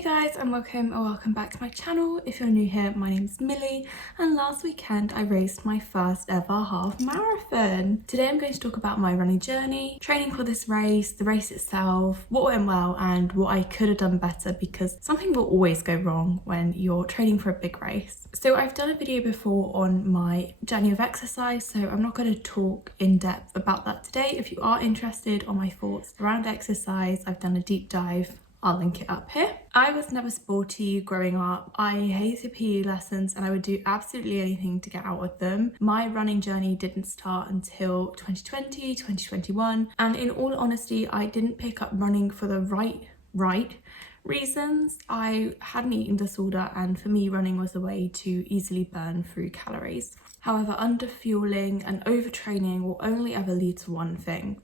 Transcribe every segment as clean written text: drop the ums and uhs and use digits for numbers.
Hey guys, and welcome back to my channel. If you're new here, my name's Millie, and last weekend I raced my first ever half marathon. Today I'm going to talk about my running journey, training for this race, the race itself, what went well and what I could have done better, because something will always go wrong when you're training for a big race. So I've done a video before on my journey of exercise, so I'm not going to talk in depth about that today. If you are interested on my thoughts around exercise, I've done a deep dive. I'll link it up here. I was never sporty growing up. I hated PE lessons and I would do absolutely anything to get out of them. My running journey didn't start until 2020, 2021. And in all honesty, I didn't pick up running for the right reasons. I had an eating disorder, and for me, running was a way to easily burn through calories. However, under-fueling and overtraining will only ever lead to one thing: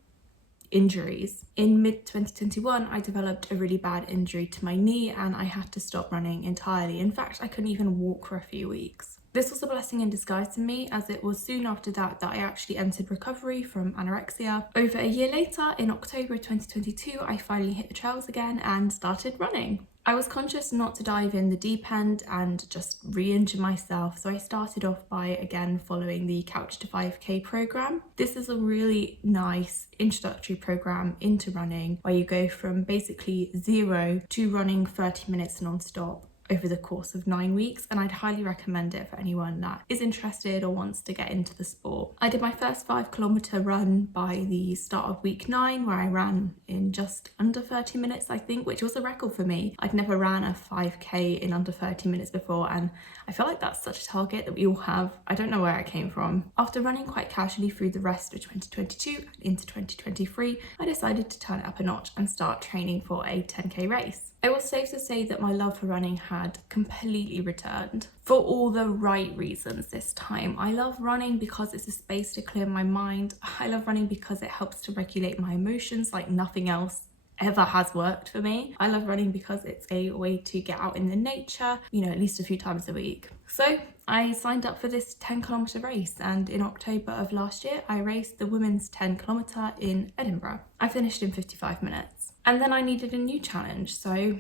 injuries. In mid-2021, I developed a really bad injury to my knee and I had to stop running entirely. In fact, I couldn't even walk for a few weeks. This was a blessing in disguise to me, as it was soon after that I actually entered recovery from anorexia. Over a year later, in October 2022, I finally hit the trails again and started running. I was conscious not to dive in the deep end and just re-injure myself, so I started off by again following the Couch to 5K program. This is a really nice introductory program into running, where you go from basically zero to running 30 minutes non-stop over the course of 9 weeks, and I'd highly recommend it for anyone that is interested or wants to get into the sport. I did my first 5-kilometer run by the start of week 9, where I ran in just under 30 minutes, I think, which was a record for me. I'd never ran a 5k in under 30 minutes before, and I feel like that's such a target that we all have. I don't know where it came from. After running quite casually through the rest of 2022 and into 2023, I decided to turn it up a notch and start training for a 10k race. It was safe to say that my love for running had completely returned, for all the right reasons this time. I love running because it's a space to clear my mind. I love running because it helps to regulate my emotions like nothing else ever has worked for me. I love running because it's a way to get out in the nature, at least a few times a week. So I signed up for this 10-kilometer race, and in October of last year, I raced the women's 10-kilometer in Edinburgh. I finished in 55 minutes. And then I needed a new challenge, so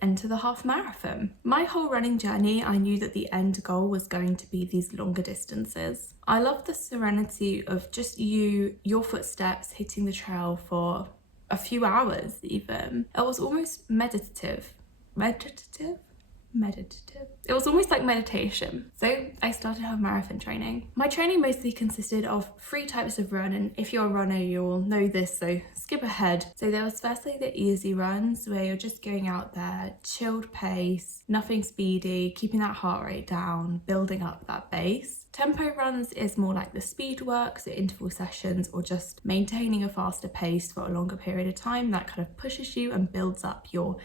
enter the half marathon. My whole running journey, I knew that the end goal was going to be these longer distances. I love the serenity of just your footsteps hitting the trail for a few hours even. It was almost meditative. It was almost like meditation. So I started half marathon training. My training mostly consisted of 3 types of run, and if you're a runner, you'll know this, so skip ahead. So there was firstly the easy runs, where you're just going out there, chilled pace, nothing speedy, keeping that heart rate down, building up that base. Tempo runs is more like the speed work, so interval sessions, or just maintaining a faster pace for a longer period of time that kind of pushes you and builds up your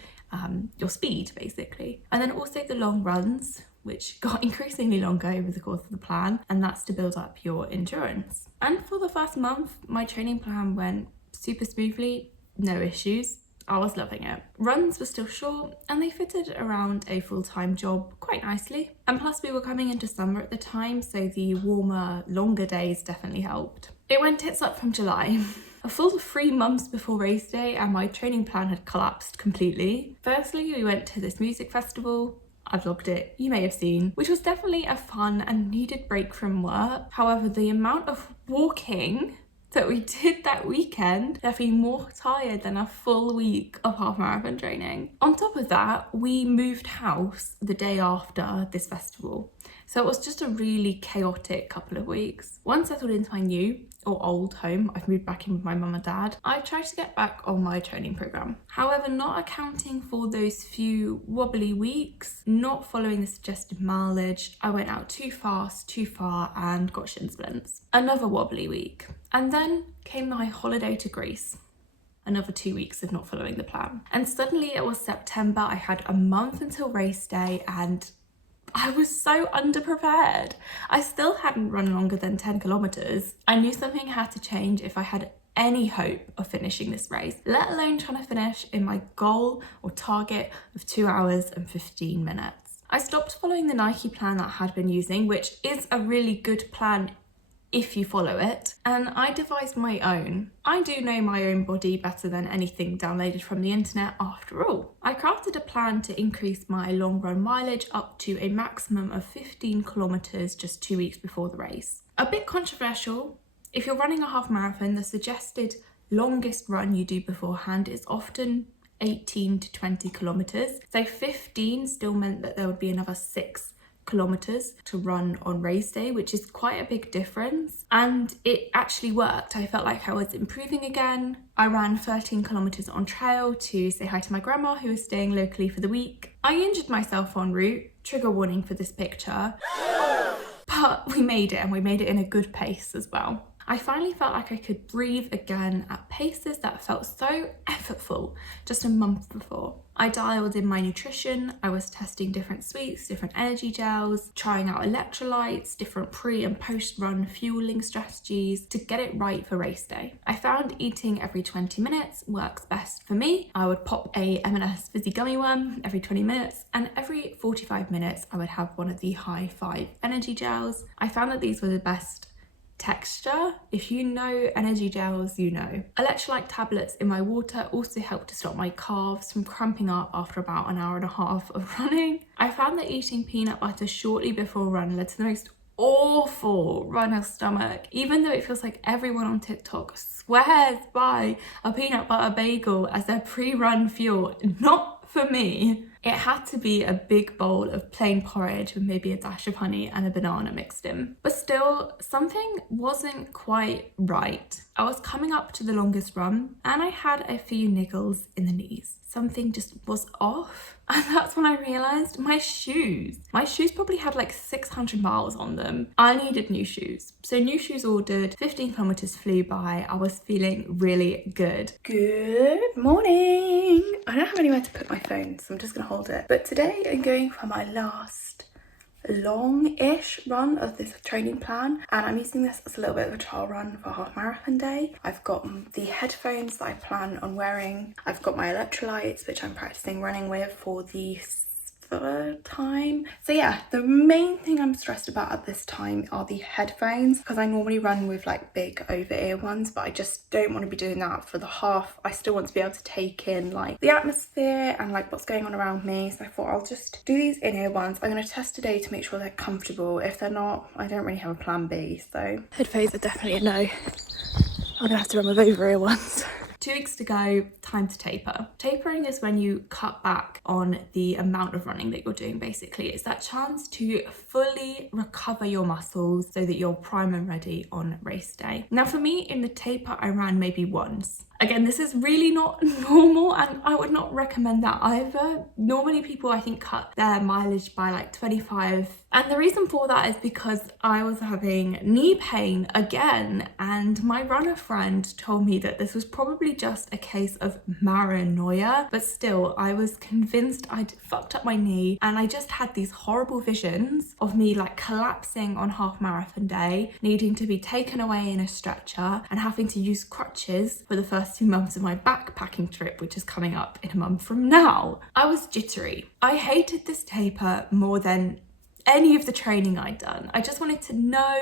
speed basically. And then also the long runs, which got increasingly longer over the course of the plan, and that's to build up your endurance. And for the first month, my training plan went super smoothly, no issues. I was loving it. Runs were still short and they fitted around a full-time job quite nicely. And plus we were coming into summer at the time, so the warmer, longer days definitely helped. It went tits up from July. A full 3 months before race day and my training plan had collapsed completely. Firstly, we went to this music festival. I vlogged it, you may have seen, which was definitely a fun and needed break from work. However, the amount of walking that we did that weekend left me more tired than a full week of half marathon training. On top of that, we moved house the day after this festival. So it was just a really chaotic couple of weeks. Once settled into my new or old home, I've moved back in with my mum and dad, I tried to get back on my training program. However, not accounting for those few wobbly weeks, not following the suggested mileage, I went out too fast, too far, and got shin splints. Another wobbly week. And then came my holiday to Greece. Another 2 weeks of not following the plan. And suddenly it was September, I had a month until race day, and I was so underprepared. I still hadn't run longer than 10 kilometers. I knew something had to change if I had any hope of finishing this race, let alone trying to finish in my goal or target of 2 hours and 15 minutes. I stopped following the Nike plan that I had been using, which is a really good plan if you follow it, and I devised my own. I do know my own body better than anything downloaded from the internet after all. I crafted a plan to increase my long run mileage up to a maximum of 15 kilometers just 2 weeks before the race. A bit controversial. If you're running a half marathon, the suggested longest run you do beforehand is often 18 to 20 kilometers. So 15 still meant that there would be another 6 kilometers to run on race day, which is quite a big difference, and it actually worked. I felt like I was improving again. I ran 13 kilometers on trail to say hi to my grandma who was staying locally for the week. I injured myself en route, trigger warning for this picture, but we made it, and we made it in a good pace as well. I finally felt like I could breathe again at paces that felt so effortful just a month before. I dialed in my nutrition. I was testing different sweets, different energy gels, trying out electrolytes, different pre and post-run fueling strategies to get it right for race day. I found eating every 20 minutes works best for me. I would pop a M&S fizzy gummy worm every 20 minutes, and every 45 minutes I would have one of the high 5 energy gels. I found that these were the best texture. If you know energy gels, you know. Electrolyte tablets in my water also helped to stop my calves from cramping up after about an hour and a half of running. I found that eating peanut butter shortly before a run led to the most awful runner stomach, even though it feels like everyone on TikTok swears by a peanut butter bagel as their pre-run fuel. Not for me. It had to be a big bowl of plain porridge with maybe a dash of honey and a banana mixed in. But still, something wasn't quite right. I was coming up to the longest run and I had a few niggles in the knees. Something just was off. And that's when I realised my shoes probably had like 600 miles on them. I needed new shoes. So new shoes ordered, 15 kilometers flew by. I was feeling really good. Good morning. I don't have anywhere to put my phone, so I'm just gonna hold it. But today I'm going for my last long-ish run of this training plan, and I'm using this as a little bit of a trial run for half marathon day. I've got the headphones that I plan on wearing. I've got my electrolytes, which I'm practicing running with for the third time. So yeah, the main thing I'm stressed about at this time are the headphones, because I normally run with like big over-ear ones, but I just don't want to be doing that for the half. I still want to be able to take in like the atmosphere and like what's going on around me, so I thought I'll just do these in-ear ones. I'm going to test today to make sure they're comfortable. If they're not, I don't really have a plan B, so headphones are definitely a no. I'm gonna have to run with over-ear ones. 2 weeks to go, time to taper. Tapering is when you cut back on the amount of running that you're doing, basically. It's that chance to fully recover your muscles so that you're prime and ready on race day. Now for me, in the taper, I ran maybe once. Again, this is really not normal, and I would not recommend that either. Normally people, I think, cut their mileage by like 25. And the reason for that is because I was having knee pain again, and my runner friend told me that this was probably just a case of paranoia, but still I was convinced I'd fucked up my knee, and I just had these horrible visions of me like collapsing on half marathon day, needing to be taken away in a stretcher and having to use crutches for the first 2 months of my backpacking trip, which is coming up in a month from now. I was jittery. I hated this taper more than any of the training I'd done. I just wanted to know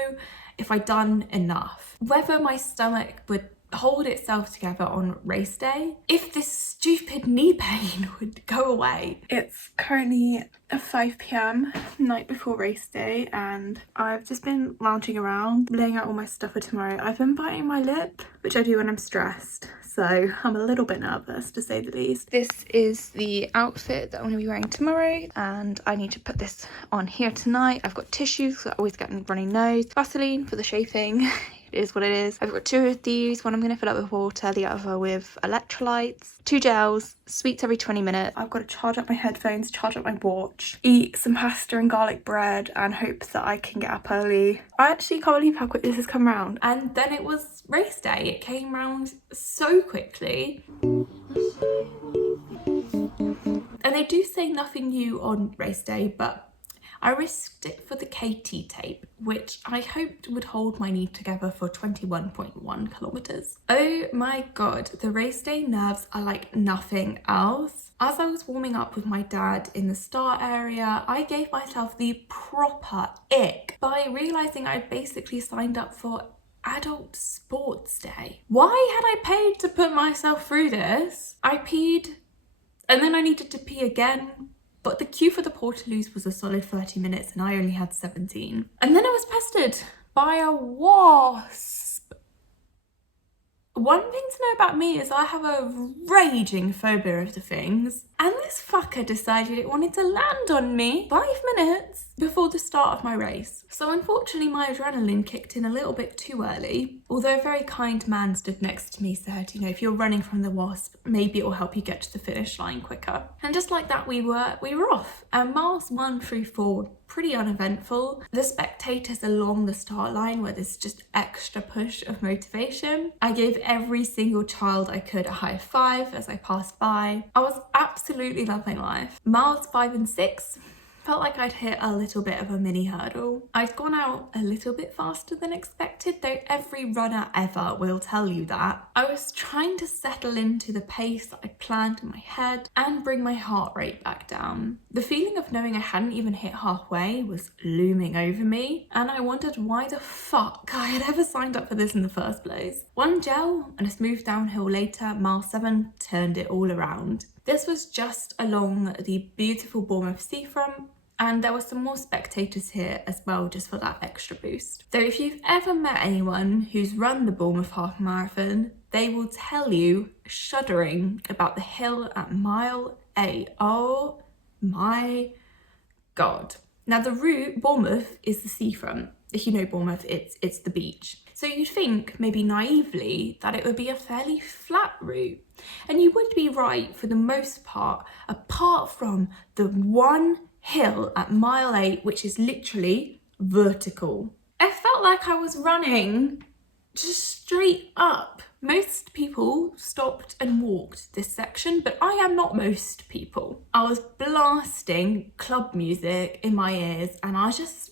if I'd done enough, whether my stomach would hold itself together on race day, if this stupid knee pain would go away. It's currently 5 p.m, night before race day, and I've just been lounging around, laying out all my stuff for tomorrow. I've been biting my lip, which I do when I'm stressed, so I'm a little bit nervous, to say the least. This is the outfit that I'm going to be wearing tomorrow, and I need to put this on here tonight. I've got tissues, so I always get a runny nose, Vaseline for the chafing. Is what it is. I've got 2 of these, one I'm going to fill up with water, the other with electrolytes, 2 gels, sweets every 20 minutes. I've got to charge up my headphones, charge up my watch, eat some pasta and garlic bread, and hope that I can get up early. I actually can't believe how quick this has come round. And then it was race day. It came round so quickly. And they do say nothing new on race day, but I risked it for the KT tape, which I hoped would hold my knee together for 21.1 kilometers. Oh my god, the race day nerves are like nothing else. As I was warming up with my dad in the start area, I gave myself the proper ick by realizing I'd basically signed up for adult sports day. Why had I paid to put myself through this? I peed and then I needed to pee again, but the queue for the Portaloos was a solid 30 minutes and I only had 17. And then I was pestered by a wasp. One thing to know about me is I have a raging phobia of the things, and this fucker decided it wanted to land on me 5 minutes before the start of my race. So unfortunately my adrenaline kicked in a little bit too early, although a very kind man stood next to me, said, you know, if you're running from the wasp, maybe it will help you get to the finish line quicker. And just like that we were off, and miles 1 through 4 were pretty uneventful. The spectators along the start line where there's just extra push of motivation. I gave every single child I could a high five as I passed by. I was absolutely loving life. Miles 5 and 6 felt like I'd hit a little bit of a mini hurdle. I'd gone out a little bit faster than expected, though every runner ever will tell you that. I was trying to settle into the pace that I'd planned in my head and bring my heart rate back down. The feeling of knowing I hadn't even hit halfway was looming over me, and I wondered why the fuck I had ever signed up for this in the first place. One gel and a smooth downhill later, mile 7 turned it all around. This was just along the beautiful Bournemouth seafront, and there were some more spectators here as well, just for that extra boost. Though if you've ever met anyone who's run the Bournemouth half marathon, they will tell you, shuddering, about the hill at mile 8. Oh my god. Now the route, Bournemouth, is the seafront. If you know Bournemouth, it's the beach. So you'd think, maybe naively, that it would be a fairly flat route. And you would be right for the most part, apart from the one hill at mile 8, which is literally vertical. I felt like I was running just straight up. Most people stopped and walked this section, but I am not most people. I was blasting club music in my ears and I just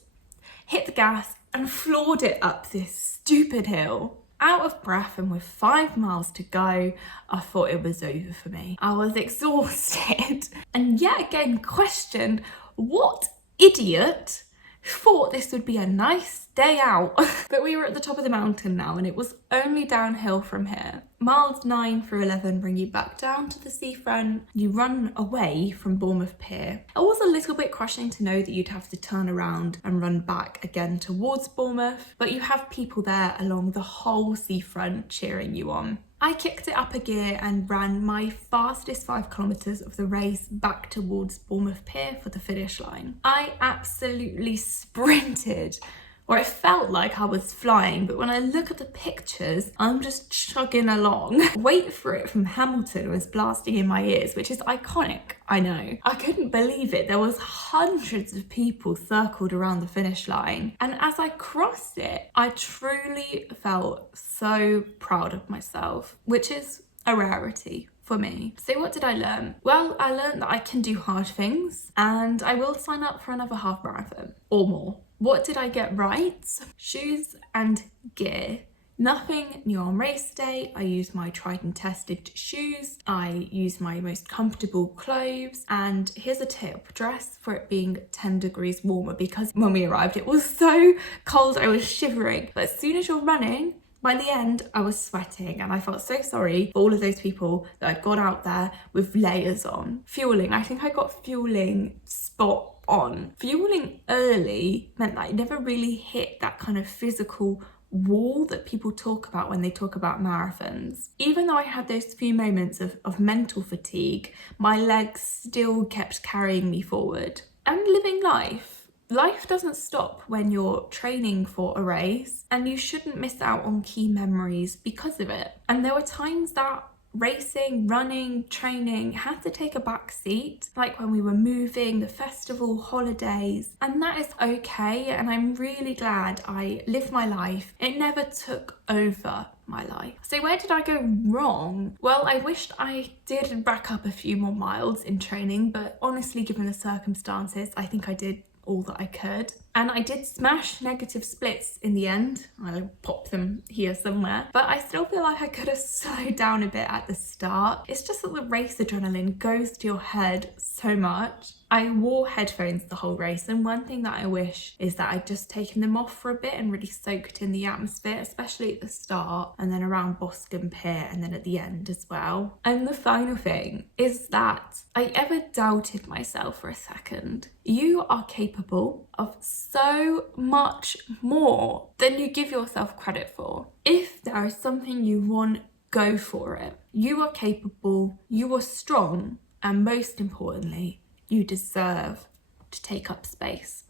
hit the gas and floored it up this stupid hill. Out of breath and with 5 miles to go, I thought it was over for me. I was exhausted and yet again questioned what idiot thought this would be a nice day out. But we were at the top of the mountain now and it was only downhill from here. Miles 9 through 11 bring you back down to the seafront. You run away from Bournemouth Pier. It was a little bit crushing to know that you'd have to turn around and run back again towards Bournemouth, but you have people there along the whole seafront cheering you on. I kicked it up a gear and ran my fastest 5 kilometers of the race back towards Bournemouth Pier for the finish line. I absolutely sprinted, or it felt like I was flying, but when I look at the pictures, I'm just chugging along. Wait for it from Hamilton was blasting in my ears, which is iconic, I know. I couldn't believe it. There was hundreds of people circled around the finish line. And as I crossed it, I truly felt so proud of myself, which is a rarity for me. So what did I learn? Well, I learned that I can do hard things and I will sign up for another half marathon or more. What did I get right? Shoes and gear. Nothing new on race day. I used my tried and tested shoes. I used my most comfortable clothes. And here's a tip, dress for it being 10 degrees warmer, because when we arrived it was so cold I was shivering. But as soon as you're running, by the end, I was sweating and I felt so sorry for all of those people that had got out there with layers on. Fueling, I think I got fueling spot on. Fueling early meant that I never really hit that kind of physical wall that people talk about when they talk about marathons. Even though I had those few moments of mental fatigue, my legs still kept carrying me forward. And living life. Life doesn't stop when you're training for a race, and you shouldn't miss out on key memories because of it. And there were times that racing, running, training had to take a back seat, like when we were moving, the festival, holidays, and that is okay. And I'm really glad I lived my life. It never took over my life. So where did I go wrong? Well, I wished I did rack up a few more miles in training, but honestly, given the circumstances, I think I did all that I could. And I did smash negative splits in the end. I'll pop them here somewhere. But I still feel like I could have slowed down a bit at the start. It's just that the race adrenaline goes to your head so much. I wore headphones the whole race, and one thing that I wish is that I'd just taken them off for a bit and really soaked in the atmosphere, especially at the start and then around Boscombe Pier and then at the end as well. And the final thing is that I ever doubted myself for a second. You are capable of so much more than you give yourself credit for. If there is something you want, go for it. You are capable, you are strong, and most importantly, you deserve to take up space.